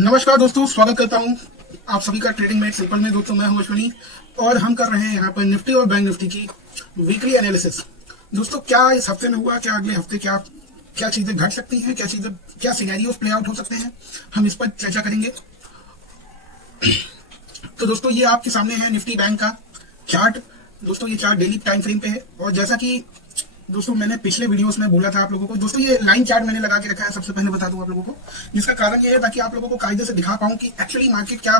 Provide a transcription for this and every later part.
नमस्कार दोस्तों, स्वागत करता हूं आप सभी का ट्रेडिंग मेट सिंपल में। दोस्तों मैं हूं अश्विनी और हम कर रहे हैं यहां पर निफ्टी और बैंक निफ्टी की वीकली एनालिसिस। दोस्तों क्या इस हफ्ते में हुआ, क्या अगले हफ्ते क्या क्या चीजें घट सकती हैं, क्या सिनेरियोस प्ले आउट हो सकते हैं, हम इस पर चर्चा करेंगे। तो दोस्तों ये आपके सामने है निफ्टी बैंक का चार्ट। दोस्तों ये चार्ट डेली टाइम फ्रेम पे है और जैसा कि दोस्तों मैंने पिछले वीडियोस में बोला था आप लोगों को, दोस्तों ये लाइन चार्ट मैंने लगा के रखा है। सबसे पहले बता दूं आप लोगों को, जिसका कारण ये है ताकि आप लोगों को कायदे से दिखा पाऊं कि एक्चुअली मार्केट क्या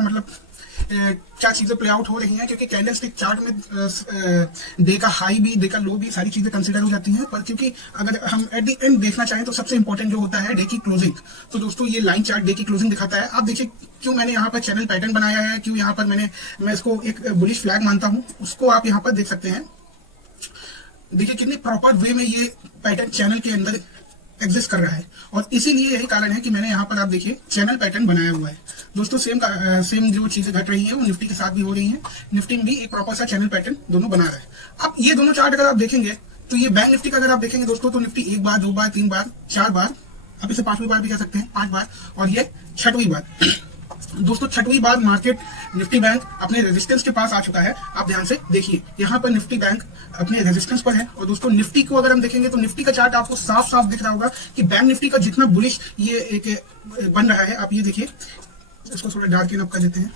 क्या चीजें प्ले आउट हो रही हैं। क्योंकि कैंडल स्टिक चार्ट में डे का हाई भी, डे का लो भी, सारी चीजें कंसिडर हो जाती हैं। पर क्योंकि अगर हम एट द एंड देखना चाहें तो सबसे इंपॉर्टेंट जो होता है डे की क्लोजिंग। तो दोस्तों ये लाइन चार्ट डे की क्लोजिंग दिखाता है। आप देखिए क्यों मैंने यहाँ पर चैनल पैटर्न बनाया है, क्यों यहाँ पर मैं इसको एक बुलिश फ्लैग मानता हूँ, उसको आप यहाँ पर देख सकते हैं। देखिए कितने प्रॉपर वे में ये पैटर्न चैनल के अंदर एग्जिस्ट कर रहा है और इसीलिए यही कारण है कि मैंने यहाँ पर आप देखिए चैनल पैटर्न बनाया हुआ है। दोस्तों सेम जो चीजें घट रही हैं वो निफ्टी के साथ भी हो रही हैं। निफ्टी में भी एक प्रॉपर सा चैनल पैटर्न दोनों बना रहा है। अब ये दोनों चार्ट अगर आप देखेंगे तो ये बैंक निफ्टी का अगर आप देखेंगे दोस्तों, तो निफ्टी एक बार, दो बार, तीन बार, चार बार, आप इसे पांचवी बार भी कह सकते हैं, 5 बार, और ये छठवीं बार। दोस्तों छठवीं बार मार्केट निफ्टी बैंक अपने रेजिस्टेंस के पास आ चुका है। आप ध्यान से देखिए यहाँ पर निफ्टी बैंक अपने रेजिस्टेंस पर है। और दोस्तों निफ्टी को अगर हम देखेंगे तो निफ्टी का चार्ट आपको साफ साफ दिख रहा होगा कि बैंक निफ्टी का जितना बुलिश ये एक बन रहा है। आप ये देखिए, इसको थोड़ा डार्क अप कर देते हैं।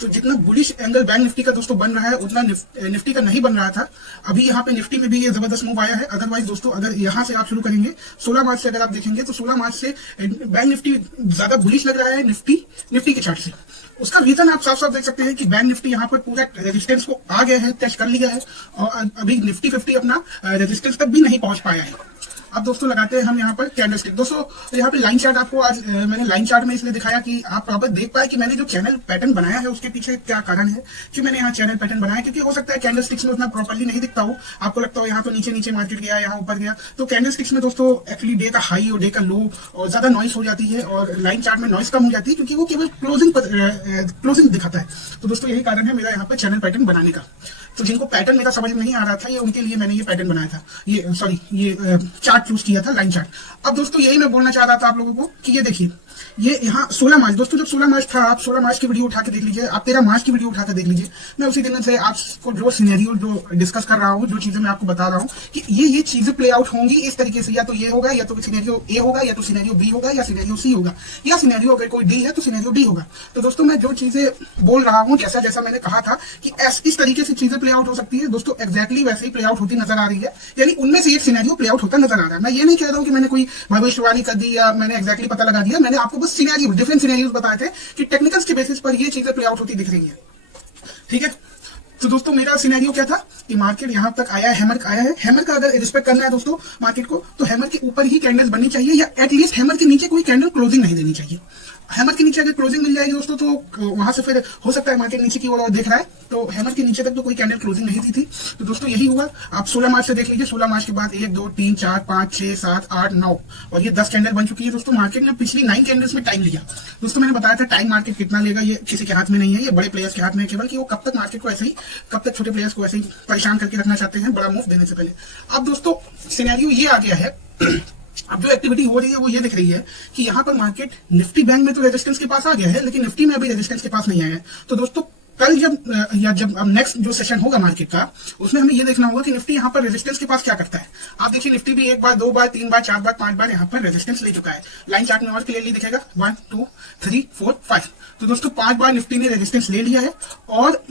तो जितना बुलिश एंगल बैंक निफ्टी का दोस्तों बन रहा है उतना निफ्टी का नहीं बन रहा था। अभी यहाँ पे निफ्टी में भी ये जबरदस्त मूव आया है। अदरवाइज दोस्तों अगर यहाँ से आप शुरू करेंगे 16 मार्च से, अगर आप देखेंगे तो 16 मार्च से बैंक निफ्टी ज्यादा बुलिश लग रहा है निफ्टी के चार्ट से। उसका रीजन आप साफ साफ देख सकते हैं कि बैंक निफ्टी यहाँ पर पूरा रेजिस्टेंस को आ गया है, टच कर लिया है और अभी निफ्टी 50 अपना रेजिस्टेंस तक भी नहीं पहुंच पाया है। अब दोस्तों लगाते हैं हम यहाँ पर कैंडलस्टिक। दोस्तों यहाँ पे लाइन चार्ट आपको आज मैंने लाइन चार्ट में इसलिए दिखाया कि आप प्रॉपर देख पाए कि मैंने जो चैनल पैटर्न बनाया है उसके पीछे क्या कारण है, कि मैंने यहाँ चैनल पैटर्न बनाया। क्योंकि हो सकता है कैंडलस्टिक्स में उतना प्रॉपर्ली नहीं दिखता हो, आपको लगता हो यहाँ तो नीचे नीचे मार्केट गया, यहाँ ऊपर गया। तो कैंडलस्टिक्स में दोस्तों एक्चुअली डे का हाई और डे का लो और ज्यादा नॉइस हो जाती है और लाइन चार्ट में नॉइस कम हो जाती है क्योंकि वो केवल क्लोजिंग दिखाता है। तो दोस्तों यही कारण है मेरा यहाँ पर चैनल पैटर्न बनाने का। तो जिनको पैटर्न मेरा समझ में नहीं आ रहा था, ये उनके लिए मैंने ये पैटर्न बनाया था, ये चार्ट चूज किया था, लाइन चार्ट। अब दोस्तों यही मैं बोलना चाह रहा था आप लोगों को कि ये देखिए, ये यहाँ 16 मार्च, दोस्तों जब 16 मार्च था, आप 16 मार्च की वीडियो उठा के देख लीजिए, आप 13 मार्च की वीडियो उठा के देख लीजिए। मैं उसी दिन से आपको जो सिनेरियो जो डिस्कस कर रहा हूँ, जो चीजें मैं आपको बता रहा हूँ कि ये चीजें प्ले आउट होंगी इस तरीके से। या तो ये होगा, या तो सिनेरियो ए होगा, या तो सिनेरियो बी होगा, या सिनेरियो सी होगा, या सिनेरियो अगर कोई डी है तो सिनेरियो डी होगा। तो दोस्तों मैं जो चीजें बोल रहा हूँ, जैसा जैसा मैंने कहा था कि इस तरीके से चीजें प्ले आउट हो सकती है, दोस्तों एग्जैक्टली वैसे ही प्ले आउट होती नजर आ रही है। यानी उनमें से एक सिनेरियो प्ले आउट होता नजर आ रहा है। मैं ये नहीं कह रहा हूँ कि मैंने कोई भविष्यवाणी कर दी या मैंने एग्जैक्टली पता लगा दिया। मैंने आपको बस सिनेरियो, डिफरेंट सिनेरियोस बताए थे कि टेक्निकल्स के बेसिस पर ये चीजें प्ले आउट होती दिख रही है। ठीक है, तो दोस्तों मेरा सिनेरियो क्या था कि मार्केट यहां तक आया है, हैमर आया है। हैमर का अगर रिस्पेक्ट करना है दोस्तों मार्केट को, तो हैमर के ऊपर ही कैंडल्स बननी चाहिए, या एटलीस्ट हैमर के नीचे कोई कैंडल क्लोजिंग नहीं देनी चाहिए। हैमर के नीचे अगर क्लोजिंग मिल जाएगी दोस्तों तो वहां से फिर हो सकता है मार्केट नीचे की ओर देख रहा है, तो हैमर के नीचे तक तो कोई कैंडल क्लोजिंग नहीं दी थी। तो दोस्तों यही हुआ। आप 16 मार्च से देख लीजिए, 16 मार्च के बाद 1 2 3 4 5 6 7 8 9 और ये 10 कैंडल बन चुकी है। दोस्तों मार्केट ने पिछली 9 कैंडल्स में टाइम लिया। दोस्तों मैंने बताया था टाइम मार्केट कितना लेगा ये किसी के हाथ में नहीं है, ये बड़े प्लेयर्स के हाथ में है केवल, कि वो कब तक मार्केट को ऐसे ही, कब तक छोटे प्लेयर्स को ऐसे ही परेशान करके रखना चाहते हैं बड़ा मूव देने से पहले। अब दोस्तों सिनेरियो ये आ गया है, अब जो एक्टिविटी हो रही है वो ये दिख रही है कि यहाँ पर मार्केट निफ्टी बैंक में तो रेजिस्टेंस के पास आ गया है, लेकिन निफ्टी में अभी रेजिस्टेंस के पास नहीं आया है। तो दोस्तों कल जब नेक्स्ट जो सेशन होगा मार्केट का, उसमें हमें ये देखना होगा कि निफ्टी यहाँ पर रेजिस्टेंस के पास क्या करता है। आप देखिए निफ्टी भी 1 बार, 2 बार, 3 बार, 4 बार, 5 बार यहाँ पर रेजिस्टेंस ले चुका है। लाइन चार्ट में और क्लियरली दिखेगा 1 2 3 4 5। तो दोस्तों 5 बार निफ्टी ने रेजिस्टेंस ले लिया है और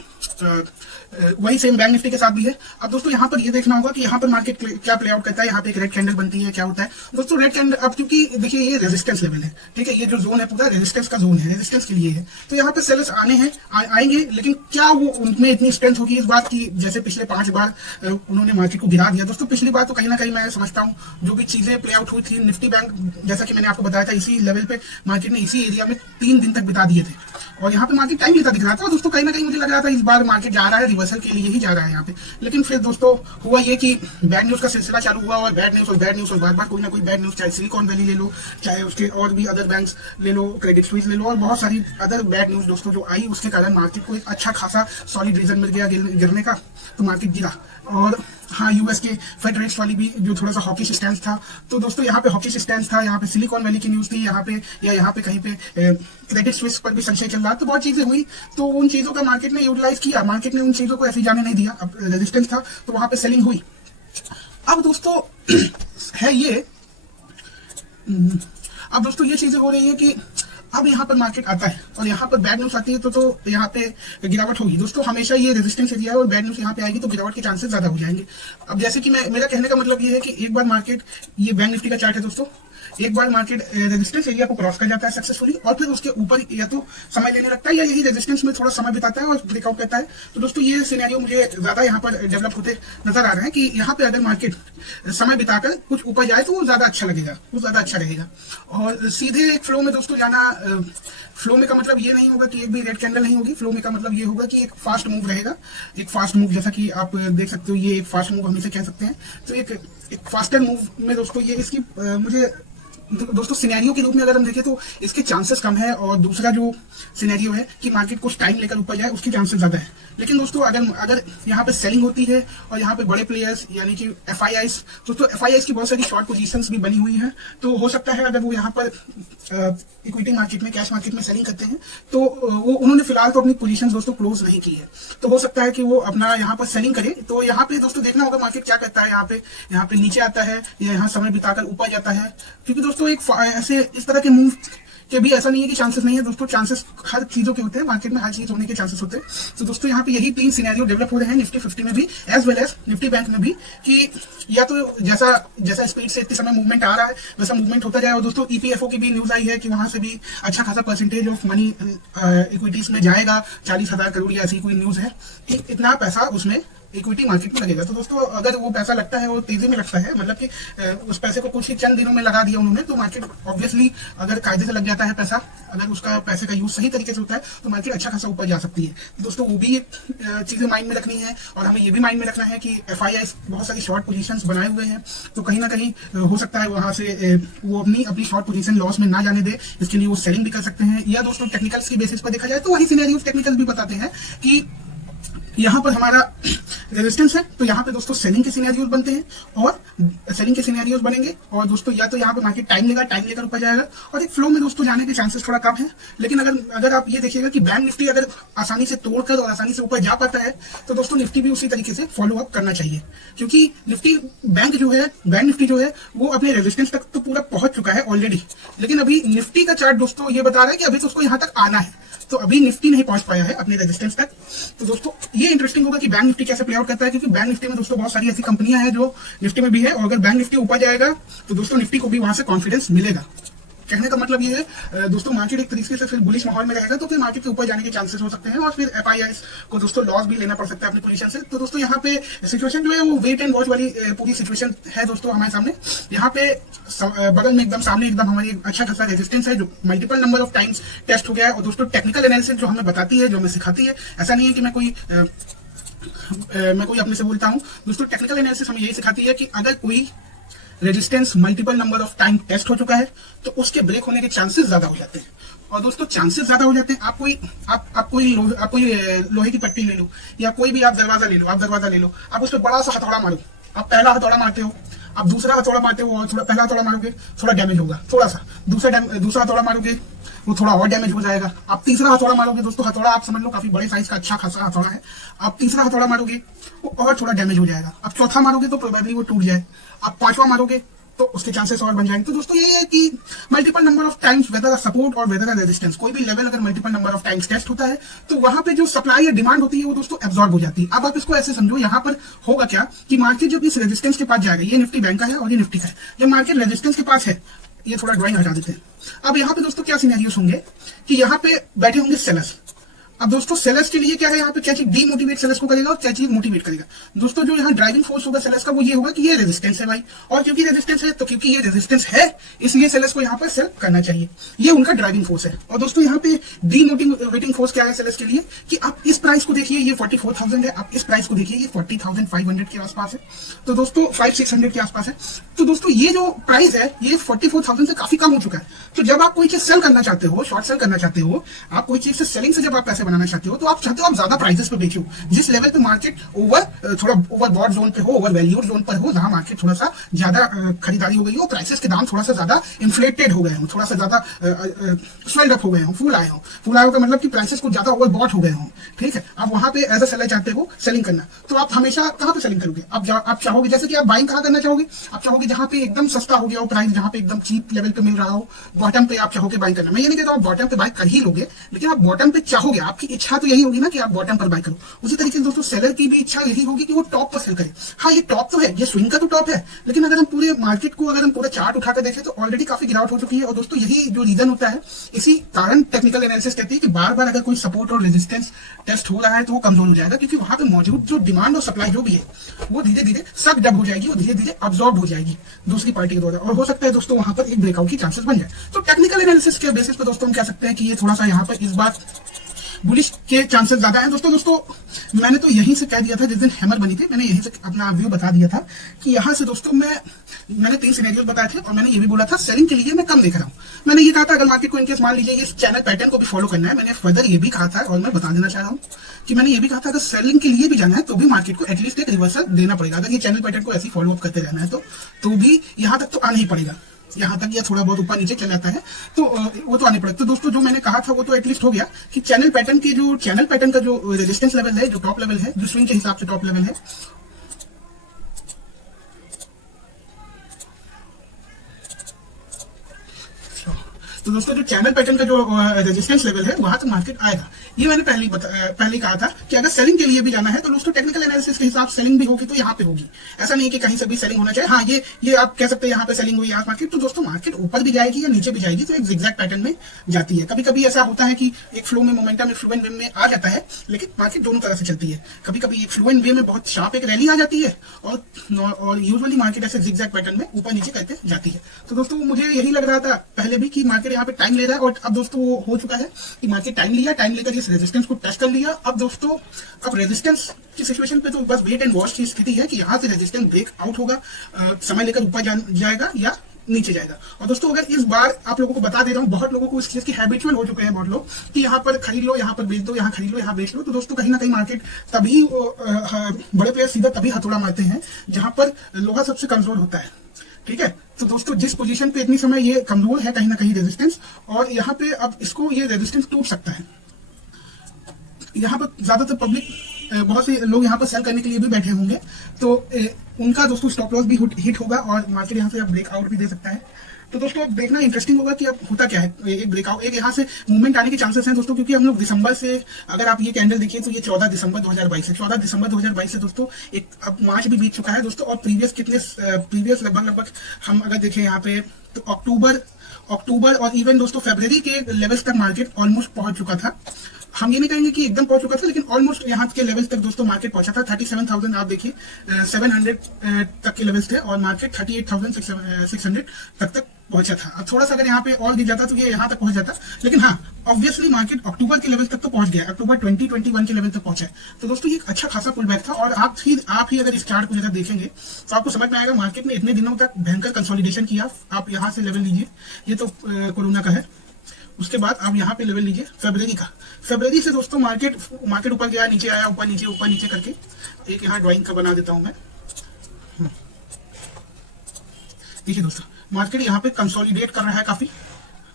वही सेम बैंक निफ्टी के साथ भी है। अब दोस्तों यहाँ पर ये देखना होगा कि यहाँ पर मार्केट क्या प्ले आउट करता है। यहाँ पे एक रेड कैंडल बनती है, क्या होता है दोस्तों रेड कैंडल। अब क्योंकि देखिए ये रेजिस्टेंस लेवल है, ठीक है, ये जो जोन है पूरा रेजिस्टेंस का जोन है, रेजिस्टेंस के लिए है। तो यहाँ पे सेलर्स आने हैं, आएंगे, लेकिन क्या वो उनमें इतनी स्ट्रेंथ होगी इस बात की, जैसे पिछले 5 बार उन्होंने मार्केट को गिरा दिया। दोस्तों पिछली बार तो कहीं ना कहीं मैं समझता हूँ जो भी चीजें प्ले आउट हुई थी, निफ्टी बैंक जैसा कि मैंने आपको बताया था इसी लेवल पे मार्केट ने इसी एरिया में 3 दिन तक बिता दिए थे और यहाँ पे मार्केट टाइम लेता दिख रहा था। दोस्तों कहीं ना कहीं मुझे लग रहा था इस बार मार्केट जा रहा है रिवर्सल के लिए ही जा रहा है यहाँ पे। लेकिन फिर दोस्तों हुआ ये कि बैड न्यूज का सिलसिला चालू हुआ और बैड न्यूज और बार कोई ना कोई बैड न्यूज, चाहे सिलिकॉन वैली ले लो, चाहे उसके और भी अदर बैंक्स ले लो, क्रेडिट स्विस ले लो, और बहुत सारी अदर बैड न्यूज दोस्तों जो आई, उसके कारण मार्केट को एक अच्छा खासा सॉलिड रीजन मिल गया गिरने का। तो मार्केट गिरा। और हाँ, यूएस के फेड रेट्स वाली भी जो थोड़ा सा हॉकिश स्टैंड था, तो दोस्तों यहाँ पे हॉकिश स्टैंड था, यहाँ पे सिलिकॉन वैली की न्यूज थी, यहाँ पे या यहाँ पे कहीं पे क्रेडिट स्विस पर भी संशय चल रहा, तो बहुत चीजें हुई। तो उन चीजों का मार्केट ने यूटिलाइज किया, मार्केट ने उन चीजों को ऐसे जाने नहीं दिया। अब रेजिस्टेंस था तो वहां पे सेलिंग हुई। अब दोस्तों है ये, अब दोस्तों ये चीजें हो रही है कि अब यहाँ पर मार्केट आता है और यहाँ पर बैड न्यूज आती है तो यहाँ पे गिरावट होगी। दोस्तों हमेशा ये रेजिस्टेंस एरिया है और बैड न्यूज यहाँ पे आएगी तो गिरावट के चांसेस ज्यादा हो जाएंगे। अब जैसे कि मेरा कहने का मतलब ये है कि एक बार मार्केट, ये बैंक निफ्टी का चार्ट है दोस्तों, एक बार मार्केट रेजिस्टेंस एरिया को क्रॉस कर जाता है सक्सेसफुली और फिर उसके ऊपर या तो समय लेने लगता है या यही रेजिस्टेंस में थोड़ा समय बिताता है और ब्रेकआउट करता है। तो दोस्तों ये सिनेरियो मुझे ज्यादा यहाँ पर डेवलप होते नजर आ रहा है कि यहाँ पे अगर मार्केट समय बिताकर कुछ ऊपर जाए तो वो ज्यादा अच्छा लगेगा, वो ज्यादा अच्छा रहेगा। और सीधे एक फ्लो में दोस्तों जाना, फ्लो में का मतलब ये नहीं होगा कि एक भी रेड कैंडल नहीं होगी, फ्लो में का मतलब ये होगा कि एक फास्ट मूव रहेगा, एक फास्ट मूव, जैसा कि आप देख सकते हो ये एक फास्ट मूव हम इसे कह सकते हैं। तो एक फास्टर मूव में दोस्तों ये इसकी मुझे दोस्तों सिनेरियो के रूप में अगर हम देखें तो इसके चांसेस कम है। और दूसरा जो सिनेरियो है कि मार्केट कुछ टाइम लेकर ऊपर जाए, उसके चांसेस ज्यादा है। लेकिन दोस्तों अगर यहाँ पे सेलिंग होती है और यहाँ पे बड़े प्लेयर्स यानी कि FIIs, दोस्तों FIIs की बहुत सारी शॉर्ट पोजीशंस भी बनी हुई हैं, तो हो सकता है अगर वो यहाँ पर इक्विटी मार्केट में, कैश मार्केट में सेलिंग करते हैं तो वो उन्होंने फिलहाल तो अपनी पोजीशंस दोस्तों क्लोज नहीं की है, तो हो सकता है कि वो अपना यहाँ पर सेलिंग करे। तो यहाँ पे दोस्तों देखना होगा मार्केट क्या करता है, यहाँ पे नीचे आता है या यहाँ समय बिताकर ऊपर जाता है। क्योंकि दोस्तों एक ऐसे इस तरह के मूव के भी ऐसा नहीं है कि चांसेस नहीं है दोस्तों, चांसेस हर चीजों के होते हैं, मार्केट में हर चीज होने के चांसेस होते हैं। तो दोस्तों यहाँ पे यही 3 सिनेरियो डेवलप हो रहे हैं निफ्टी 50 में भी as well as Nifty bank में भी, कि या तो जैसा स्पीड से इतने समय मूवमेंट आ रहा है वैसा मूवमेंट होता जाए। और दोस्तों EPFO की भी न्यूज आई है कि वहां से भी अच्छा खासा परसेंटेज ऑफ मनी इक्विटीज में जाएगा, 40,000 करोड़ या ऐसी कोई न्यूज है, इतना पैसा उसमें इक्विटी मार्केट में लगेगा। तो दोस्तों अगर वो पैसा लगता है, वो तेजी में लगता है, मतलब कि उस पैसे को कुछ ही चंद दिनों में लगा दिया उन्होंने, तो मार्केट ऑब्वियसली अगर कायदे से लग जाता है पैसा, अगर उसका पैसे का यूज सही तरीके से होता है तो मार्केट अच्छा खासा ऊपर जा सकती है। तो दोस्तों वो भी एक चीजें माइंड में रखनी है। और हमें ये भी माइंड में रखना है कि FIIs बहुत सारी शॉर्ट पोजीशंस बनाए हुए हैं, तो कहीं ना कहीं हो सकता है वहां से वो अपनी शॉर्ट पोजीशन लॉस में ना जाने दे, इसके लिए वो सेलिंग भी कर सकते हैं। या दोस्तों टेक्निकल्स की बेसिस पर देखा जाए तो वही सिनेरियो टेक्निकल्स भी बताते हैं कि यहाँ पर हमारा रेजिस्टेंस है, तो यहाँ पे दोस्तों सेलिंग के सिनेरियोज बनते हैं और सेलिंग के सिनेरियोज बनेंगे। और दोस्तों या तो यहाँ पे मार्केट टाइम लेकर ऊपर जाएगा और एक फ्लो में दोस्तों जाने के चांसेस थोड़ा कम है। लेकिन अगर आप ये देखिएगा कि बैंक निफ्टी अगर आसानी से तोड़कर और आसानी से ऊपर जा पाता है तो दोस्तों निफ्टी भी उसी तरीके से फॉलो अप करना चाहिए। क्योंकि बैंक निफ्टी जो है वो अपने रेजिस्टेंस तक तो पूरा पहुंच चुका है ऑलरेडी, लेकिन अभी निफ्टी का चार्ट दोस्तों ये बता रहा है कि अभी तो उसको यहाँ तक आना है, तो अभी निफ्टी नहीं पहुंच पाया है अपने रेजिस्टेंस तक। तो दोस्तों ये इंटरेस्टिंग होगा कि बैंक निफ्टी कैसे प्ले आउट करता है, क्योंकि बैंक निफ्टी में दोस्तों बहुत सारी ऐसी कंपनियां हैं जो निफ्टी में भी है, और अगर बैंक निफ्टी ऊपर जाएगा तो दोस्तों निफ्टी को भी वहां से कॉन्फिडेंस मिलेगा। कहने का मतलब ये है दोस्तों मार्केट एक तरीके से फिर बुलिश माहौल में रहेगा, तो फिर मार्केट के ऊपर जाने के चांसेस हो सकते हैं और फिर FIIs को दोस्तों लॉस भी लेना पड़ सकता है अपनी पोजीशन से। तो दोस्तों यहाँ पे सिचुएशन जो है वो वेट एंड वॉच वाली पूरी सिचुएशन है दोस्तों हमारे सामने। यहाँ पे बगल में एकदम सामने एकदम हमारी अच्छा खासा रेजिस्टेंस है जो multiple number of times test हो गया है। और दोस्तों टेक्निकल एनालिसिस जो हमें बताती है, जो हमें सिखाती है, ऐसा नहीं है कि मैं कोई अपने से बोलता हूँ दोस्तों, टेक्निकल एनालिसिस हमें यही सिखाती है कि अगर कोई resistance multiple number of time test हो चुका है तो उसके ब्रेक होने के चांसेस ज्यादा हो जाते हैं। और दोस्तों चांसेस ज्यादा हो जाते हैं, आप कोई लोहे की पट्टी ले लो या कोई भी आप दरवाजा ले लो, आप उस पर बड़ा सा हथौड़ा मारो, आप पहला हथौड़ा मारते हो, आप दूसरा हथौड़ा मारते हो और पहला हथौड़ा मारोगे थोड़ा डैमेज होगा, थोड़ा सा दूसरा हथौड़ा मारोगे वो थोड़ा और डैमेज हो जाएगा। आप तीसरा हथौड़ा मारोगे दोस्तों, हथौड़ा आप समझ लो काफी बड़े साइज का अच्छा खासा हथौड़ा है, आप तीसरा हथौड़ा मारोगे वो और थोड़ा डैमेज हो जाएगा। आप चौथा मारोगे तो प्रोबेबली वो टूट जाए, आप पांचवा मारोगे तो उसके चांसेस और बन जाएंगे। तो दोस्तों ये है कि multiple number of times whether support और वेदर रेजिस्टेंस, कोई भी लेवल अगर multiple number of times test होता है तो वहां पे जो सप्लाई या डिमांड होती है वो दोस्तों एब्जॉर्ब हो जाती है। अब आप इसको ऐसे समझो, यहाँ पर होगा क्या कि मार्केट जब इस रेजिस्टेंस के पास जाएगा, ये निफ्टी बैंक का है और ये निफ्टी का है, जब मार्केट रेजिस्टेंस के पास है, ये थोड़ा ड्राइंग हटा देते हैं। अब यहाँ पे दोस्तों क्या सिनेरियोस होंगे कि यहाँ पे बैठे होंगे सेलर्स। अब दोस्तों सेलर्स के लिए क्या है, यहाँ पे क्या चीज डीमोटिवेट सेलर्स को करेगा और क्या चीज मोटिवेट करेगा। दोस्तों जो यहाँ ड्राइविंग फोर्स होगा सेलर्स का वो ये होगा कि ये रेजिस्टेंस है भाई, और क्योंकि रेजिस्टेंस है तो क्योंकि ये रेजिस्टेंस है इसलिए सेलर्स को यहाँ पर सेल करना चाहिए, ये उनका ड्राइविंग फोर्स है। और दोस्तों यहाँ पे डीमोटिवेटिंग फोर्स क्या है सेलर्स के लिए कि आप इस प्राइस को देखिए, ये 44,000 है, आप इस प्राइस को देखिए ये 40,500 के आसपास है, तो दोस्तों 5,600 के आसपास है। तो दोस्तों ये जो प्राइस है ये 44,000 से काफी कम हो चुका है। तो जब आप कोई चीज सेल करना चाहते हो, शॉर्ट सेल करना चाहते हो, आप कोई चीज से सेलिंग से जब आप पैसे बनाना चाहते हो, तो आप चाहते हो आप ज्यादा प्राइसेस पे बेचो, जिस लेवल पे मार्केट थोड़ा ओवर बॉट जोन पे हो, ओवर वैल्यूड जोन पर हो, जहां मार्केट थोड़ा सा ज्यादा खरीदारी हो गई हो, प्राइसेस के दाम थोड़ा सा ज्यादा इन्फ्लेटेड हो गए हो, थोड़ा सा ज्यादा स्वेल्ड अप हो गए हो, फूल आए हो का मतलब कि प्राइसेस को ज्यादा ओवर बॉट हो गए हो, ठीक है। आप वहां पे एज अ सेलर चाहते हो सेलिंग करना, तो आप हमेशा कहां पे सेलिंग करोगे? आप चाहोगे, जैसे कि आप बाइंग कहां करना चाहोगे? आप चाहोगे जहां पे एकदम सस्ता हो गया हो प्राइस, जहां पे एकदम चीप लेवल पे मिल रहा हो, बॉटम पे आप चाहोगे बाइंग करना। मैं ये नहीं कहता हूं बॉटम पे बाइक कर ही लोगे, लेकिन आप बॉटम पे चाहोगे, आपकी इच्छा तो यही होगी ना कि आप बॉटम पर बाय करो। उसी तरीके से दोस्तों सेलर की भी इच्छा यही होगी कि वो टॉप पर सेल करे। हाँ, ये टॉप तो है, ये स्विंग का तो टॉप है, लेकिन अगर हम पूरे मार्केट को, अगर हम पूरा चार्ट उठाकर देखें तो ऑलरेडी काफी गिरावट हो चुकी है। और दोस्तों यही जो रीजन होता है, इसी कारण टेक्निकल एनालिसिस कहती है कि बार बार अगर कोई सपोर्ट और रेजिस्टेंस टेस्ट हो रहा है तो वो कमजोर हो जाएगा, क्योंकि वहां पे मौजूद जो डिमांड और सप्लाई जो भी है वो धीरे धीरे सक डब हो जाएगी, वो धीरे धीरे अब्सॉर्ब हो जाएगी दूसरी पार्टी के द्वारा, और हो सकता है दोस्तों वहां पर एक ब्रेकआउट की चांसेस बन जाए। तो टेक्निकल एनालिसिस के बेसिस पर दोस्तों हम कह सकते हैं कि ये थोड़ा सा यहाँ पर इस बार बुलिश के चांसेस ज्यादा हैं। दोस्तों मैंने तो यहीं से कह दिया था जिस दिन हैमर बनी थी, मैंने यहीं से अपना व्यू बता दिया था कि यहाँ से दोस्तों मैंने 3 सिनेरियोस बताए थे, और मैंने ये भी बोला था सेलिंग के लिए मैं कम देख रहा हूँ। मैंने ये कहा था अगर मार्केट को इनकेस मान लीजिए इस चैनल पैटर्न को भी फॉलो करना है, मैंने फर्दर ये भी कहा था, और मैं बता देना चाह रहा हूँ कि मैंने ये भी कहा था अगर सेलिंग के लिए भी जाना है तो भी मार्केट को एटलीस्ट एक रिवर्सल देना पड़ेगा। अगर ये चैनल पैटर्न को ऐसे फॉलो अप करते रहना है तो भी यहाँ तक तो आना ही पड़ेगा, यहाँ तक या थोड़ा बहुत ऊपर नीचे चल जाता है तो वो तो आने पड़ेगा। तो दोस्तों जो मैंने कहा था वो तो एटलीस्ट हो गया कि चैनल पैटर्न का जो रेजिस्टेंस लेवल है, जो टॉप लेवल है, जो स्विंग के हिसाब से टॉप लेवल है, तो दोस्तों जो चैनल पैटर्न का जो रेजिस्टेंस लेवल है वहां तक मार्केट आएगा। ये मैंने पहले कहा था कि अगर सेलिंग के लिए भी जाना है तो दोस्तों टेक्निकल एनालिसिस के हिसाब से सेलिंग भी होगी तो यहाँ पे होगी। ऐसा नहीं कि कहीं से भी सेलिंग होना चाहिए। हाँ, ये आप कह सकते हैं यहाँ पे सेलिंग हुई आज मार्केट, तो दोस्तों मार्केट ऊपर भी जाएगी या नीचे भी जाएगी तो एक जिगजैग पैटर्न में जाती है। कभी कभी ऐसा होता है कि एक फ्लो में मोमेंटम फ्लुएंट वे में आ जाता है, लेकिन मार्केट दोनों तरह से चलती है। कभी कभी एक फ्लुएंट वे में बहुत शार्प एक रैली आ जाती है, और यूजुअली मार्केट ऐसे जिगजैग पैटर्न में ऊपर नीचे करके जाती है। तो दोस्तों मुझे यही लग रहा था पहले भी कि मार्केट यहाँ पे टाइम ले रहा है, और अब दोस्तों वो हो चुका है कि मार्केट टाइम लेकर इस रेजिस्टेंस को टेस्ट कर लिया। अब दोस्तों अब रेजिस्टेंस की सिचुएशन पे तो बस वेट एंड वॉच की स्थिति है कि यहाँ से रेजिस्टेंस ब्रेक आउट होगा, समय लेकर ऊपर जाएगा या नीचे जाएगा। और दोस्तों अगर इस बार आप लोगों को बता दे रहा हूँ, बहुत लोगों को इस चीज की हैबिचुअल हो चुके हैं बहुत लोग कि यहाँ पर खरीद लो, यहाँ पर बेच दो, यहाँ खरीद लो, यहाँ बेच लो। तो दोस्तों कहीं ना कहीं मार्केट तभी बड़े प्लेयर सीधा तभी हथौड़ा मारते हैं जहां पर लोहा सबसे कमजोर होता है, ठीक है। तो दोस्तों जिस पोजीशन पे इतनी समय ये कमजोर है कहीं ना कहीं रेजिस्टेंस, और यहाँ पे अब इसको ये रेजिस्टेंस टूट सकता है। यहाँ पर ज्यादातर पब्लिक, बहुत से लोग यहाँ पर सेल करने के लिए भी बैठे होंगे, तो उनका दोस्तों स्टॉप लॉस भी हिट होगा और मार्केट यहाँ से अब ब्रेकआउट भी दे सकता है। तो दोस्तों अब देखना इंटरेस्टिंग होगा कि अब होता क्या है। एक ब्रेकआउट, एक यहाँ से मूवमेंट आने के चांसेस हैं दोस्तों, क्योंकि हम लोग दिसंबर से, अगर आप ये कैंडल देखिए तो ये 14 दिसंबर 2022 है। 14 दिसंबर 2022 से दोस्तों एक अब मार्च भी बीत चुका है दोस्तों, और प्रीवियस लगभग हम अगर देखें यहाँ पे तो अक्टूबर और इवन दोस्तों फरवरी के लेवल्स तक मार्केट ऑलमोस्ट पहुंच चुका था। हम ये नहीं कहेंगे कि एकदम पहुंच चुका था, लेकिन ऑलमोस्ट यहाँ के लेवल्स तक दोस्तों मार्केट पहुंचा था। 37,000 आप देखिए 700 तक के लेवल्स थे, और मार्केट 38,600 तक पहुंचा था। अब थोड़ा सा अगर यहाँ पे और गिर जाता तो ये यहाँ तक पहुंच जाता, लेकिन हाँ ऑब्वियसली मार्केट अक्टूबर के लेवल तक तो पहुंच गया, अक्टूबर 2021 के लेवल तक पहुंचा है। तो दोस्तों ये एक अच्छा खासा पुल बैक था, और आप ही अगर इस चार्ट को जरा देखेंगे तो आपको समझ में आएगा मार्केट ने इतने दिनों तक भयंकर कंसोलिडेशन किया। आप यहाँ से लेवल लीजिए, ये तो कोरोना का है, उसके बाद आप यहाँ पे लेवल लीजिए फरवरी का। फरवरी से दोस्तों मार्केट ऊपर गया, नीचे आया, ऊपर नीचे करके एक यहाँ ड्राइंग का बना देता हूं मैं। देखिए दोस्तों मार्केट यहाँ पे कंसोलिडेट कर रहा है काफी।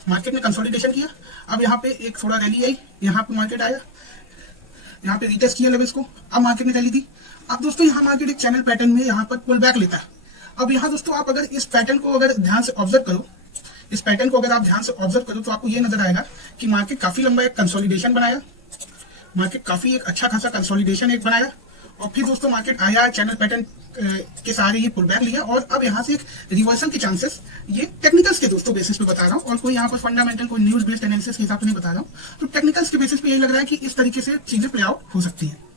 मार्केट ने कंसोलिडेशन किया, अब यहाँ पे एक थोड़ा रैली आई, यहाँ पे मार्केट आया, यहाँ पे रीटेस्ट किया लेवल्स को, अब मार्केट ने रैली दी। अब दोस्तों यहाँ मार्केट एक चैनल पैटर्न में यहाँ पर पुल बैक लेता है। अब यहाँ दोस्तों आप अगर इस पैटर्न को अगर ध्यान से ऑब्जर्व करो, तो आपको ये नजर आएगा कि मार्केट काफी लंबा एक कंसोलिडेशन बनाया, मार्केट काफी एक अच्छा खासा कंसोलिडेशन एक बनाया, और फिर दोस्तों मार्केट आया, चैनल पैटर्न के सहारे ये पुल बैक लिया, और अब यहाँ से एक रिवर्सल के चांसेस, ये टेक्निकल्स के दोस्तों बेसिस पे बता रहा हूँ, और कोई यहाँ पर फंडामेंटल कोई न्यूज बेस्ड एनालिसिस के हिसाब से नहीं बता रहा हूँ। तो टेक्निकल्स के बेसिस पे यही लग रहा है कि इस तरीके से चीजें प्ले आउट हो सकती है।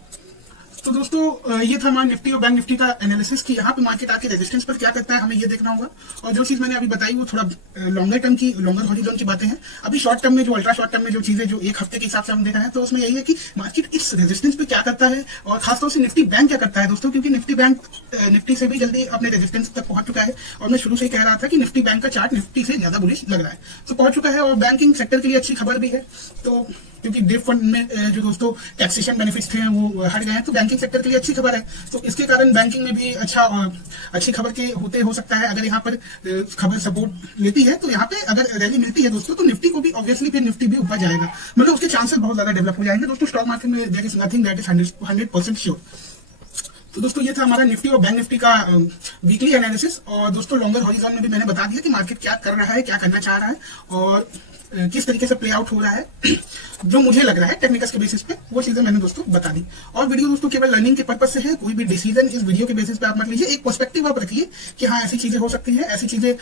तो दोस्तों ये था हमारा निफ्टी और बैंक निफ्टी का एनालिसिस कि यहाँ पे मार्केट आके रेजिस्टेंस पर क्या करता है, हमें ये देखना होगा। और जो चीज मैंने अभी बताई वो थोड़ा लॉन्गर हॉरिजॉन की बातें हैं। अभी शॉर्ट टर्म में जो अल्ट्रा शॉर्ट टर्म में जो चीजें जो एक हफ्ते के हिसाब से हम देख रहे हैं, तो उसमें यही है कि मार्केट इस रेजिस्टेंस पे क्या करता है, और खासतौर से निफ्टी बैंक क्या करता है दोस्तों, क्योंकि निफ्टी से भी जल्दी अपने रेजिस्टेंस तक पहुंच चुका है। और मैं शुरू से कह रहा था कि निफ्टी बैंक का चार्ट निफ्टी से ज्यादा बुलिश लग रहा है, तो पहुंच चुका है, और बैंकिंग सेक्टर के लिए अच्छी खबर भी है। तो क्योंकि डेट फंड में जो दोस्तों टैक्सेशन बेनिफिट्स थे वो हट गए हैं, तो बैंकिंग सेक्टर के लिए अच्छी खबर है। तो इसके कारण बैंकिंग में भी अच्छी खबर के होते हो सकता है। अगर यहाँ पर खबर सपोर्ट लेती है तो यहाँ पे अगर रैली मिलती है दोस्तों, तो निफ्टी को भी ऑब्वियसली फिर निफ्टी भी ऊपर जाएगा, मतलब उसके चांसेस बहुत ज्यादा डेवलप हो जाएंगे दोस्तों। स्टॉक मार्केट में there is nothing that is 100% sure. तो दोस्तों ये था हमारा निफ्टी और बैंक निफ्टी का वीकली एनालिसिस। और दोस्तों लॉन्गर हॉरिजॉन में भी मैंने बता दिया कि मार्केट क्या कर रहा है, क्या करना चाह रहा है और किस तरीके से प्ले आउट हो रहा है जो मुझे लग रहा है टेक्निकल्स के बेसिस पे, वो चीजें मैंने दोस्तों बता दी। और वीडियो दोस्तों केवल लर्निंग के पर्पज से है, कोई भी डिसीजन इस वीडियो के बेसिस पे आप मत लीजिए। एक पर्सपेक्टिव आप रखिए कि हाँ ऐसी चीजें हो सकती है, ऐसी चीजें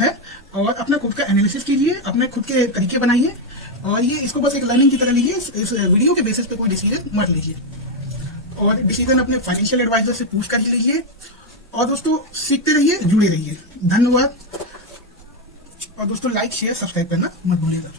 है, और अपना खुद का एनालिसिस कीजिए, अपने खुद के तरीके बनाइए और ये इसको बस एक लर्निंग की तरह लीजिए। इस वीडियो के बेसिस पे कोई डिसीजन मत लीजिए और डिसीजन अपने फाइनेंशियल एडवाइजर से पूछ कर ही लीजिए। और दोस्तों सीखते रहिए, जुड़े रहिए। धन्यवाद। और दोस्तों लाइक शेयर सब्सक्राइब करना मत भूलिएगा।